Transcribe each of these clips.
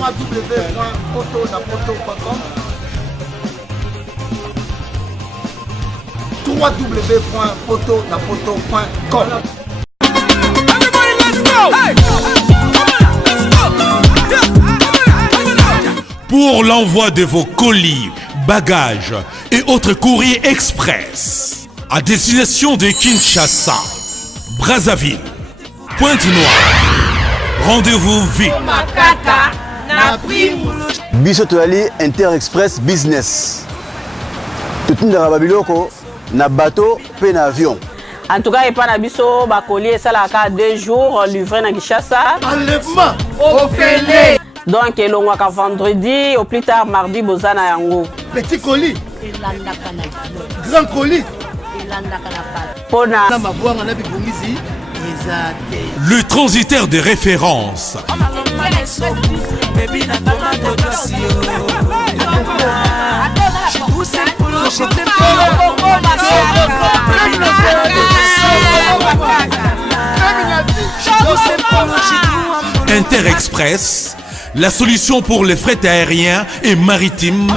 www.potonapoto.com www.potonapoto.com. Everybody, let's go! Hey! Come on, let's go! Yeah, come on, let's go! Pour l'envoi de vos colis, bagages et autres courriers express à destination de Kinshasa, Brazzaville, Pointe-Noire, rendez-vous vite. Biso toali Inter-Express Business. Tout le monde biloko na bateau pe na avion. En tout cas, il n'y a pas de bakolier, ça la 2 jours livré à Kinshasa. Enlèvement au Félé. Donc, il y a vendredi, au plus tard mardi, Bozana Yango. Petit colis. Grand colis. Le transitaire de référence. Inter-Express, la solution pour les frais aériens et maritimes.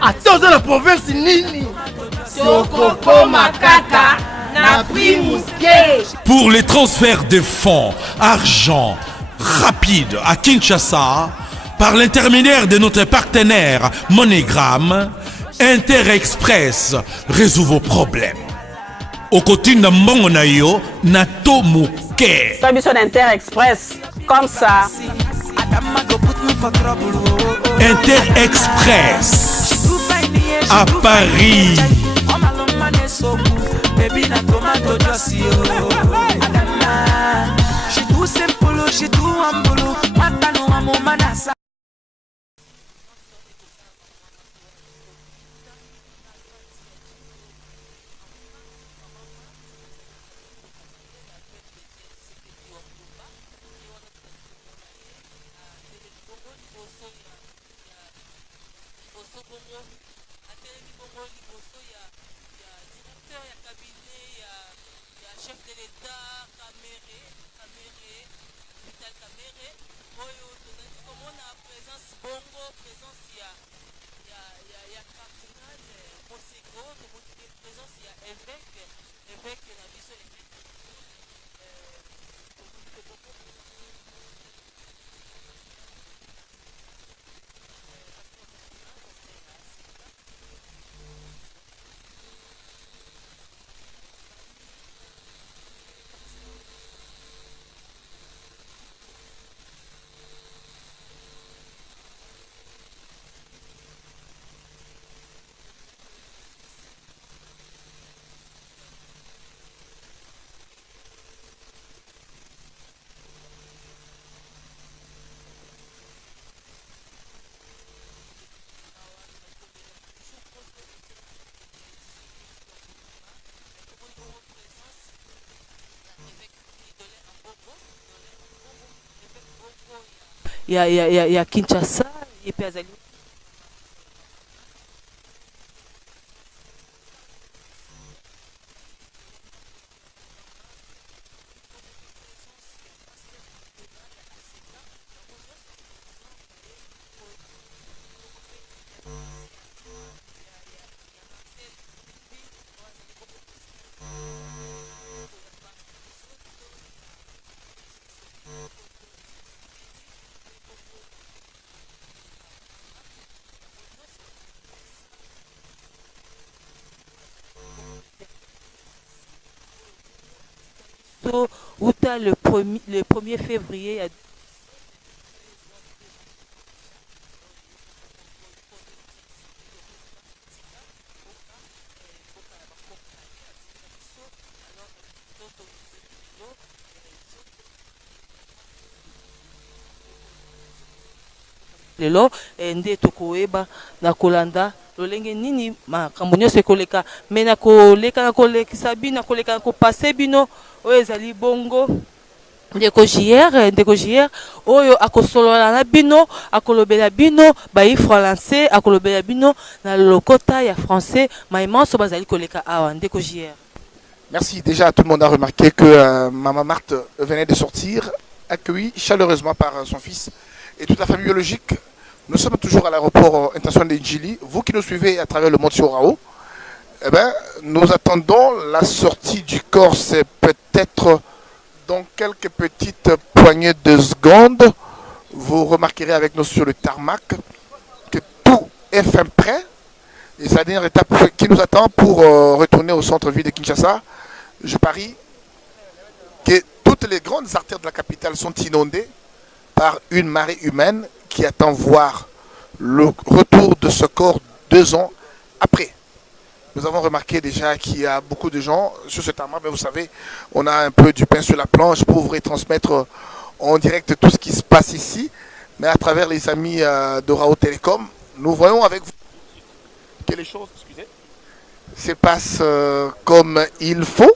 Attends la province nini. Pour les transferts de fonds, argent rapide à Kinshasa, par l'intermédiaire de notre partenaire MoneyGram, Inter-Express résout vos problèmes. Au côté de Mongonayo, Nato Mouké. Solution Inter-Express, comme ça. Inter-Express à Paris. Il y a Kinshasa et puis Azali. Où tu as le 1er février. Lelo ende tokoeba na kolanda lolenge nini makambo nyonso ekoleka me na koleka na kolekisa bino na koleka na kopase bino oyo ezali bongo ndeko JR oyo akosolola na bino akolobela bino bayi français akolobela bino na lokota ya français maimanso bazali koleka awa ndeko JR. Merci. Déjà, tout le monde a remarqué que Maman Marthe venait de sortir, accueillie chaleureusement par son fils et toute la famille biologique. Nous sommes toujours à l'aéroport international de Njili. Vous qui nous suivez à travers le monde sur Rao, eh ben, nous attendons la sortie du corps. C'est peut-être dans quelques petites poignées de secondes. Vous remarquerez avec nous sur le tarmac que tout est fin prêt. Et c'est la dernière étape qui nous attend pour retourner au centre-ville de Kinshasa. Je parie que toutes les grandes artères de la capitale sont inondées par une marée humaine qui attend voir le retour de ce corps 2 ans après. Nous avons remarqué déjà qu'il y a beaucoup de gens sur ce tarmac, mais vous savez, on a un peu du pain sur la planche pour vous retransmettre en direct tout ce qui se passe ici. Mais à travers les amis de Rao Télécom, nous voyons avec vous que les choses se passent comme il faut.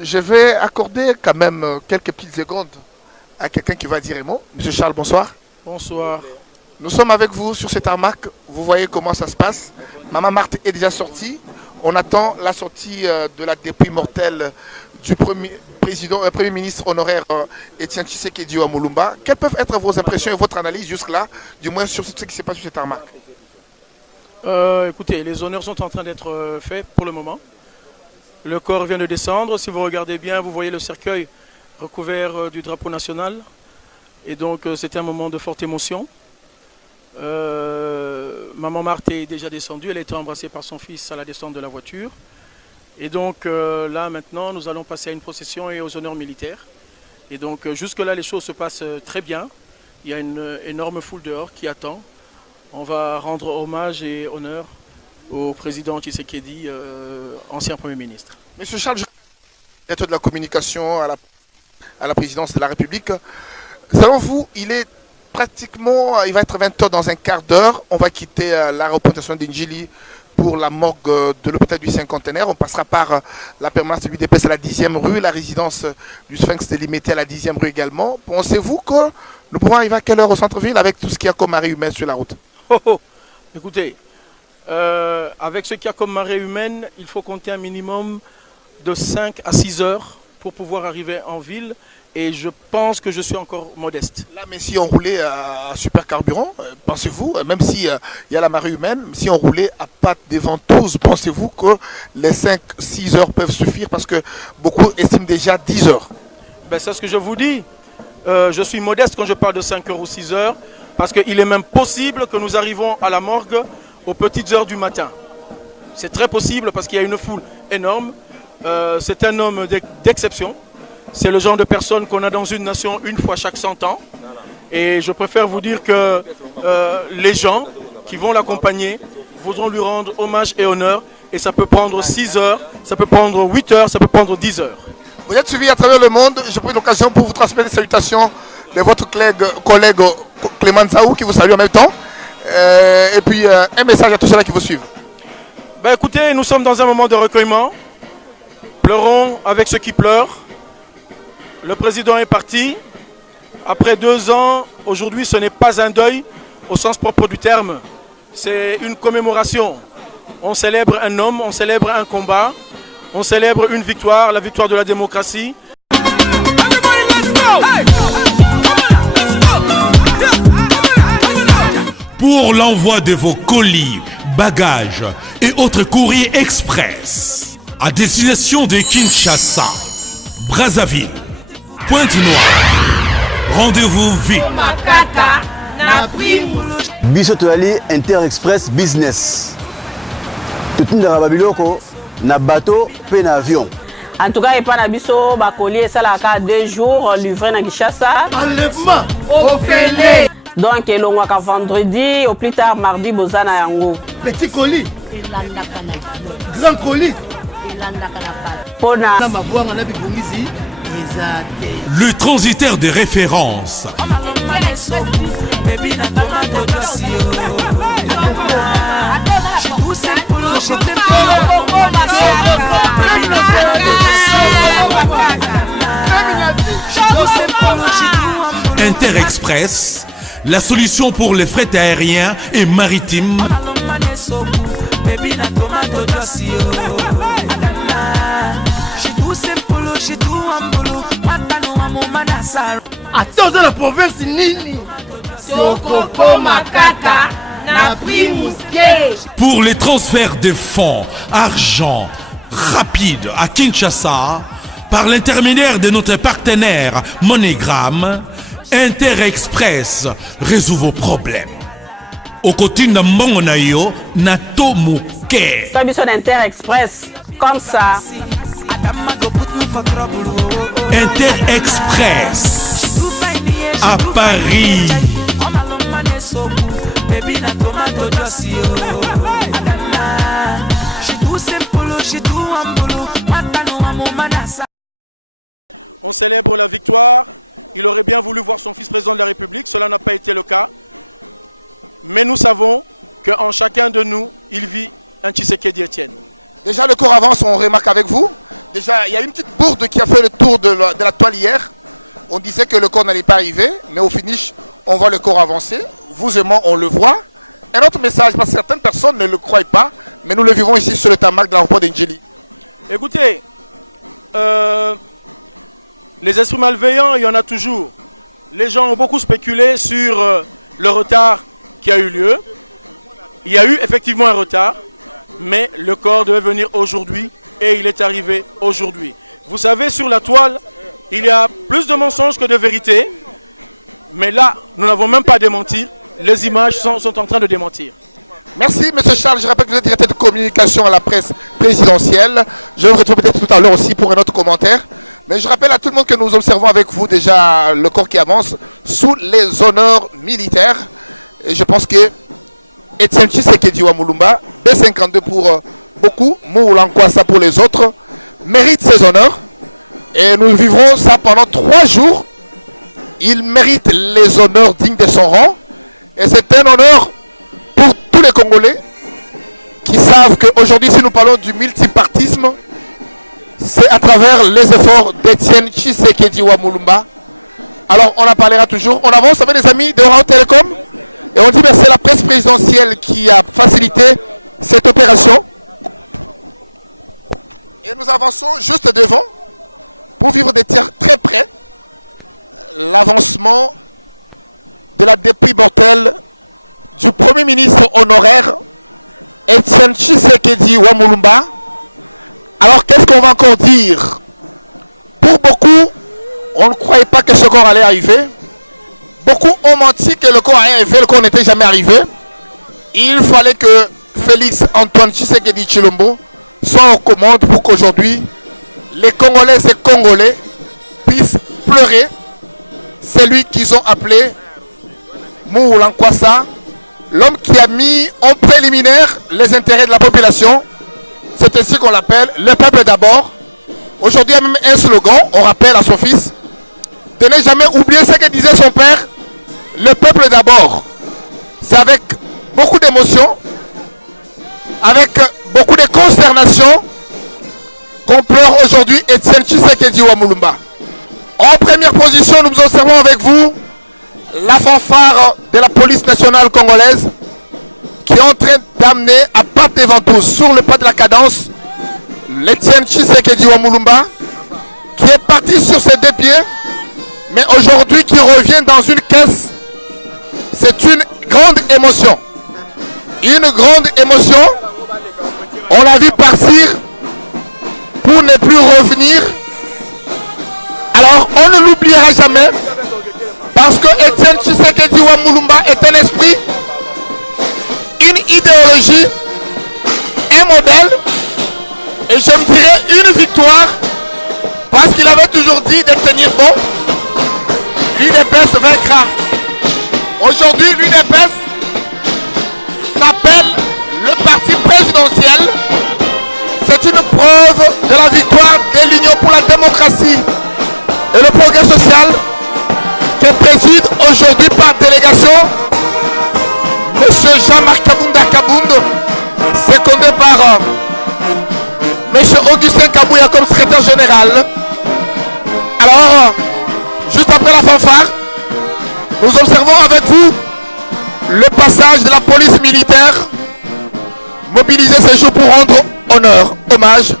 Je vais accorder quand même quelques petites secondes à quelqu'un qui va dire un mot. Monsieur Charles, bonsoir. Bonsoir. Nous sommes avec vous sur cet tarmac. Vous voyez comment ça se passe. Maman Marthe est déjà sortie. On attend la sortie de la dépouille mortelle du premier ministre honoraire Etienne Tshisekedi à Moulumba. Quelles peuvent être vos impressions et votre analyse jusque-là, du moins sur ce qui se passe sur cet tarmac? Écoutez, les honneurs sont en train d'être faits pour le moment. Le corps vient de descendre. Si vous regardez bien, vous voyez le cercueil recouvert du drapeau national. Et donc, c'était un moment de forte émotion. Maman Marthe est déjà descendue. Elle a été embrassée par son fils à la descente de la voiture. Et donc, là, maintenant, nous allons passer à une procession et aux honneurs militaires. Et donc, jusque-là, les choses se passent très bien. Il y a une énorme foule dehors qui attend. On va rendre hommage et honneur au président Tshisekedi, ancien Premier ministre. Monsieur Charles, directeur de la communication à la présidence de la République. Selon vous, il va être 20h dans un quart d'heure. On va quitter l'aéroport d'Injili pour la morgue de l'hôpital du Cinquantenaire. On passera par la permanence de l'UDPS à la 10e rue, la résidence du Sphinx de Limité à la 10e rue également. Pensez-vous que nous pourrons arriver à quelle heure au centre-ville avec tout ce qu'il y a comme marée humaine sur la route? Écoutez, avec ce qu'il y a comme marée humaine, il faut compter un minimum de 5 à 6 heures pour pouvoir arriver en ville. Et je pense que je suis encore modeste. Là, mais si on roulait à super carburant, pensez-vous, même s'il y a la marée humaine, si on roulait à patte des ventouses, pensez-vous que les 5-6 heures peuvent suffire? Parce que beaucoup estiment déjà 10 heures. Ben, c'est ce que je vous dis. Je suis modeste quand je parle de 5 heures ou 6 heures. Parce qu'il est même possible que nous arrivons à la morgue aux petites heures du matin. C'est très possible parce qu'il y a une foule énorme. C'est un homme d'exception. C'est le genre de personne qu'on a dans une nation une fois chaque 100 ans. Et je préfère vous dire que les gens qui vont l'accompagner voudront lui rendre hommage et honneur. Et ça peut prendre 6 heures, ça peut prendre 8 heures, ça peut prendre 10 heures. Vous êtes suivi à travers le monde. J'ai pris l'occasion pour vous transmettre les salutations de votre collègue Clément Zaou qui vous salue en même temps. Et puis un message à tous ceux-là qui vous suivent. Ben, écoutez, nous sommes dans un moment de recueillement. Pleurons avec ceux qui pleurent. Le président est parti. Après 2 ans, aujourd'hui, ce n'est pas un deuil au sens propre du terme. C'est une commémoration. On célèbre un homme, on célèbre un combat, on célèbre une victoire, la victoire de la démocratie. Pour l'envoi de vos colis, bagages et autres courriers express à destination de Kinshasa, Brazzaville, Pointe-Noire, rendez-vous vite. Biso toali Inter-Express Business. Tout le monde na bateau pe na avion. En tout cas, il n'y a pas de bakoli, ça a 2 jours livré à Kinshasa. Enlèvement au Félé. Donc, il y a vendredi, au plus tard mardi, Bozana Yango. Petit colis. Grand colis. Le transitaire de référence. Interexpress, la solution pour les frais aériens et maritimes. Attends, dans la province Nini. Sokoko Makaka, na prix mousquet. Pour les transferts de fonds, argent rapide à Kinshasa, par l'intermédiaire de notre partenaire MoneyGram, Interexpress résout vos problèmes. Au côté de Mbongonayo, Nato Mouké. Solution Interexpress, comme ça. Interexpress à Paris. On célèbre la victoire. Il aurait bien voulu voir son fils président de la République. Cela n'a pas été le cas. Mais nous savons qu'en chacun de nous, il vit un Tshisekedi Etienne. Déjà, le corps avance, on remarque avec vous. Déjà, il y a une petite bourde qui a fait le tour de la toile hier. On disait que le corps n'allait pas arriver, mais au finish, on voit le corps avancer. Vous et moi, on le voit. Un autre message, parce que certaines personnes ne le croient pas, mais nous le vivons ici sur le tarmac de l'aéroport d'Indjili. Écoutez, les esprits malveillants, il y en a toujours. Les gens ont beaucoup spéculé sur le retard qui a eu lieu. Il y a eu effectivement un retard, mais le corps devait venir aujourd'hui et il est arrivé aujourd'hui. Vous savez, sur la toile, il y a plus de mensonges que de vérité, mais là, nous n'avons même pas à démentir. Les images sont en train de démentir. Merci, M. Charles. Je rappelle que vous êtes directeur de communication à la presse présidentielle. Je vous retrouve peut-être tout à l'heure aussi pour un autre commentaire. Mais je rappelle à tout le monde que nous observons avec vous déjà le corps qui avance sous les honneurs militaires. Et je pense que Etienne Tshisekedi Wamulumba, B52 pour beaucoup, Moulankwasa pour les autres, mérite ces honneurs. Et nous vivrons ça pendant 3 jours. Il mérite les honneurs dignes de son rang. Et c'est un honneur pour tous les Congolais qui savent qu'aujourd'hui, si nous parlons du multipartisme, c'est à travers les efforts d'Etienne Tshisekedi Wamulumba. Alors, on en parlera toujours. On avance avec les amis de Orange Télécom. Et on dit que c'est la presse présidentielle qui a facilité cette opération. Et nous avançons juste devant pour vivre des terres très près. L'avancement de la dépouille mortelle du Premier ministre honoraire Etienne Tshisekedi Wamulumba. Alors qu'est-ce qu'on va encore dire? Pour beaucoup, on ne croyait pas que ce corps allait arriver. Beaucoup ont menti que le corps allait arriver, le corps n'était jamais arrivé. Il fallait que Félix Antoine Tshisekedi Tshilombo soit aux commandes pour qu'aujourd'hui, les Congolaises et Congolais puissent pleurer celui qu'ils ont appelé Moulankwasa, l'homme qui a mis en préliminaire les intérêts de la population. C'est ainsi qu'on l'appelle, le peuple d'abord. Aujourd'hui, il y a même un slogan, on rappelle à son fils, de ne jamais oublier ce que disait son père, le peuple d'abord. C'est avec beaucoup d'émotion, avec beaucoup de consternation, qu'on pleure aujourd'hui Etienne Tshisekedi Wamulumba. En première position, nous observons avec vous la fanfare de la police nationale congolaise qui est en train d'amener à pas des ventouses sur le pas de la cadence l'Etienne Tshisekedi Wamulumba qui est parti sur ses 2 pieds, mais aujourd'hui qui revient dans une caisse. C'est une grande émotion. Une grande émotion. On l'a vu partir pour ne plus revenir. Alors on ne l'oubliera jamais parce que Etienne Tshisekedi Wamulumba est un esprit, une idéologie, un modèle et je me dirais une victoire parce qu'il avait toujours dit de tenir bon. L'UDPS vaincra. Aujourd'hui, l'UDPS s'appelle le parti présidentiel. C'est une preuve de la victoire de l'Union pour la démocratie et le progrès social qui préside aujourd'hui par délégation M. Jean-Marc Kabunda Kabound, secondé par M. Augustin Kabouya comme secrétaire général. Alors, juste après la fanfare, Nous observons avec vous le passage de la police militaire mobilisée ce jour pour rendre hommage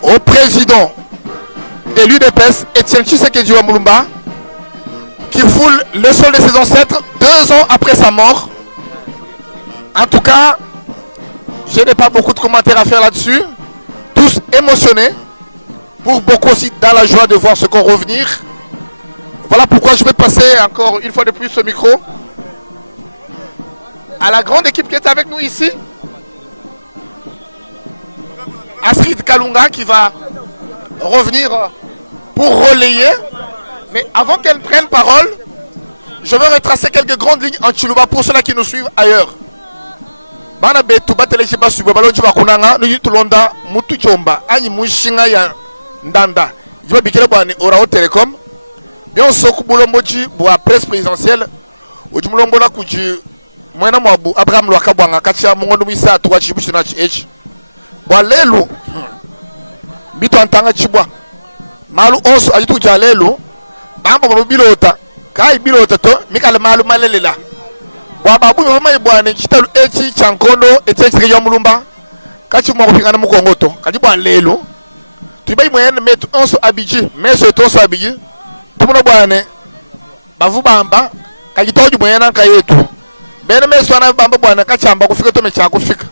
au président de l'UDPS, Étienne Tshisekedi Wamulumba, qui foule le sol de ses ancêtres 2 ans après sa mort. En tout cas, je n'ai pas beaucoup de commentaires à faire là-dessus. Tous émotionnés, pour beaucoup aussi dans la joie de voir ce qu'on revenir. Voilà pourquoi je vais passer encore une fois de plus ce micro à la grande équipe qui est avec nous ici. Astrid Kalunga qui va revenir pour relayer. Mais avant qu'elle prenne parole, je vais retracer quelques grandes lignes en Chiluba pour ceux-là qui nous suivent ailleurs. Bana betu bateleji basuba balonji bakunanga no yitulonda mutu chomba anyi mushinga ya ndanda. Jiba bikele bwani Orao Telecom. Bien soku bulomboji bwa presse présidentielle. Ojumulombola kuji mwena mwabu Abraham Lwaka bwanga kacha mungondo misa tuwa chibushi na chiH. Bwa lelu bitu antanga chibwa. Malu onso ajitu jalelu. Bamba mwabu bilota. Kai bilota to mikale malu malelela. Bwa babu mama ibwane chitalu echi chankondo echi ya mulumba. Kachi mwa kupingana mukongoto. Kajibwa lelu. Tuibai mwene metu onso abiji. Meso eto onso abiji. Tumuno bwane bavu bamba kajitoju mwene nka yetu. Bene meso wana bamba bwane kachamba kufika to mecha kufika.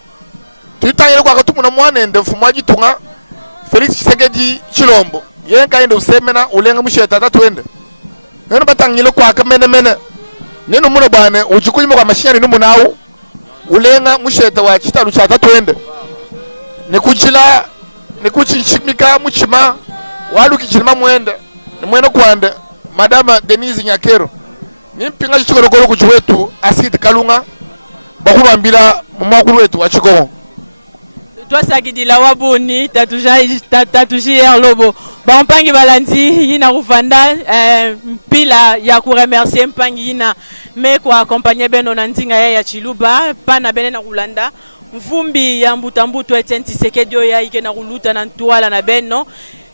Tuitangele kwa katumuna mwane ende mfumaji tunga Felix Tshisekedi Chilombo. Yenka ende usemena ulenga msheta tatu ende. Neno batangile kwa kamene. Neno muna bwane uchukulimo kwa mashini numu nao ulenga msheta wa chitalu cha tatu ende. Nikuchila nikuchichimika muchima walu kichilima mwende. Ni mwene kwande Madame Denise Nyakero. Nimpinga chichikoro kuchiwetu Astrid Kalunga. Bakubambila mumakulu wetu wa chikoro. Toi Sagidila Waboni tatuji lobo bampangi balandi yina kuvanda pila ya ku remercier mpangi yina me ko accompagner beno na ndinga ya Chiluba pana bene na kulanda mvumbi ya mbutambuto Etienne Tshisekedi ya ike na kuluta na ntwala na beno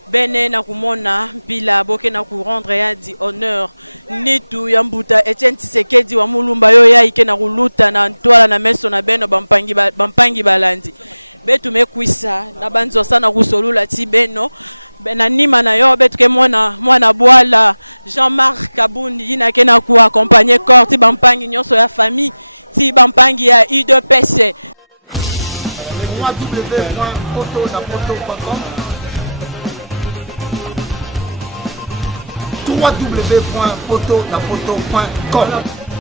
bene na kumona pila boke na ku rendre ya di honneur nitu ya mbuta Etienne Tshisekedi wa mulumba yo ya ike na kuluta na ntwala na meso na beno bampangi balandi betu mekwisa na banzo sana kusolula ti beno na nima na yo betu ke mwana bwala Jean-Marc Kabundi yina ke na ku accompagner corps ti bampangi nyonso ya famille ti bampangi ya UDPS. www.poto.com